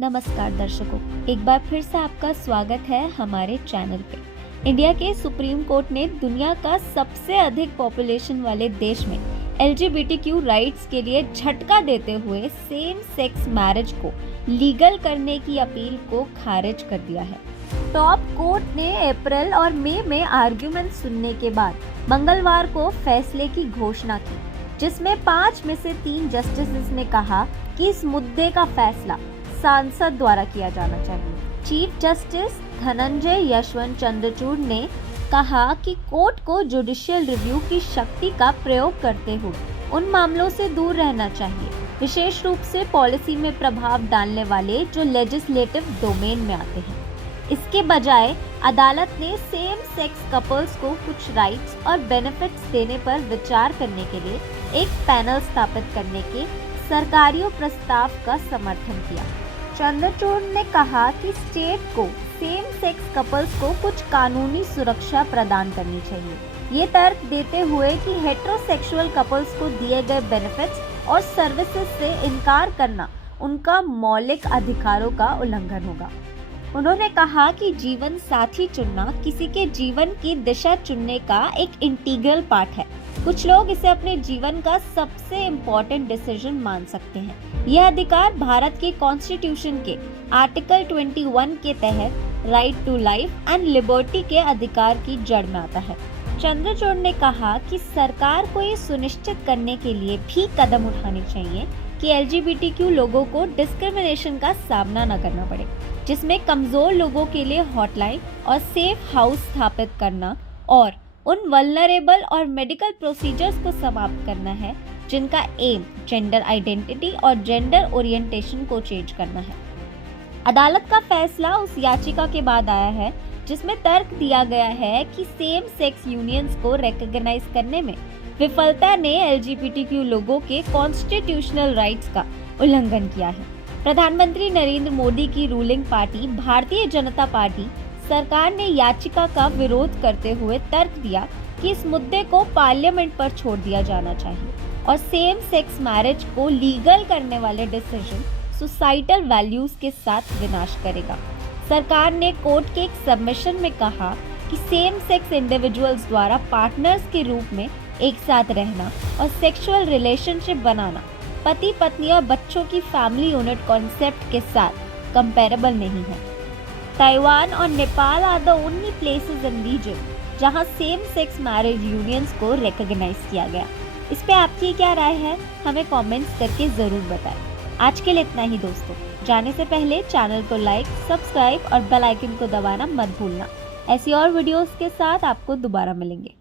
नमस्कार दर्शकों, एक बार फिर से आपका स्वागत है हमारे चैनल पे। इंडिया के सुप्रीम कोर्ट ने दुनिया का सबसे अधिक पॉपुलेशन वाले देश में LGBTQ राइट्स के लिए झटका देते हुए सेम सेक्स मैरिज को लीगल करने की अपील को खारिज कर दिया है। टॉप कोर्ट ने अप्रैल और मई में आर्ग्यूमेंट सुनने के बाद मंगलवार को फैसले की घोषणा की, जिसमें 5 में से 3 जस्टिस ने कहा कि इस मुद्दे का फैसला सांसद द्वारा किया जाना चाहिए। चीफ जस्टिस धनंजय यशवंत चंद्रचूड़ ने कहा कि कोर्ट को जुडिशियल रिव्यू की शक्ति का प्रयोग करते हुए उन मामलों से दूर रहना चाहिए, विशेष रूप से पॉलिसी में प्रभाव डालने वाले जो लेजिस्लेटिव डोमेन में आते हैं। इसके बजाय अदालत ने सेम सेक्स कपल्स को कुछ राइट्स और बेनिफिट्स देने पर विचार करने के लिए एक पैनल स्थापित करने के सरकारी प्रस्ताव का समर्थन किया। चंद्रचूड़ ने कहा कि स्टेट को सेम सेक्स कपल्स को कुछ कानूनी सुरक्षा प्रदान करनी चाहिए, ये तर्क देते हुए कि हेटेरोसेक्सुअल कपल्स को दिए गए बेनिफिट्स और सर्विसेज से इनकार करना उनका मौलिक अधिकारों का उल्लंघन होगा। उन्होंने कहा कि जीवन साथी चुनना किसी के जीवन की दिशा चुनने का एक इंटीग्रल पार्ट है। कुछ लोग इसे अपने जीवन का सबसे इम्पोर्टेंट डिसीजन मान सकते हैं। यह अधिकार भारत के कॉन्स्टिट्यूशन के आर्टिकल 21 के तहत right to life and liberty के अधिकार की जड़ में आता है। चंद्रचूड़ ने कहा कि सरकार को ये सुनिश्चित करने के लिए भी कदम उठाने चाहिए कि LGBTQ लोगों को डिस्क्रिमिनेशन का सामना न करना पड़े, जिसमें कमजोर लोगों के लिए हॉटलाइन और सेफ हाउस स्थापित करना और उन वल्नरेबल और मेडिकल प्रोसीजर्स को समाप्त करना है जिनका एम जेंडर आइडेंटिटी और जेंडर ओरिएंटेशन को चेंज करना है। अदालत का फैसला उस याचिका के बाद आया है जिसमें तर्क दिया गया है कि सेम सेक्स यूनियंस को रिकॉग्नाइज करने में विफलता ने LGBTQ लोगों के कॉन्स्टिट्यूशनल राइट्स का उल्लंघन किया है। प्रधानमंत्री नरेंद्र मोदी की ruling party Bharatiya Janata party सरकार ने याचिका का विरोध करते हुए तर्क दिया कि इस मुद्दे को पार्लियामेंट पर छोड़ दिया जाना चाहिए और सेम सेक्स मैरिज को लीगल करने वाले डिसीजन सोसाइटल वैल्यूज के साथ विनाश करेगा। सरकार ने कोर्ट के एक सबमिशन में कहा कि सेम सेक्स इंडिविजुअल्स द्वारा पार्टनर्स के रूप में एक साथ रहना और सेक्सुअल रिलेशनशिप बनाना पति पत्नी और बच्चों की फैमिली यूनिट कॉन्सेप्ट के साथ कंपेरेबल नहीं है। ताइवान और Nepal are the only places in region जहां सेम सेक्स मैरिज यूनियंस को रिकॉग्नाइज किया गया। इस पे आपकी क्या राय है, हमें कमेंट्स करके जरूर बताएं। आज के लिए इतना ही दोस्तों। जाने से पहले चैनल को लाइक, सब्सक्राइब और बेल आइकन को दबाना मत भूलना। ऐसी और वीडियोस के साथ आपको दोबारा मिलेंगे।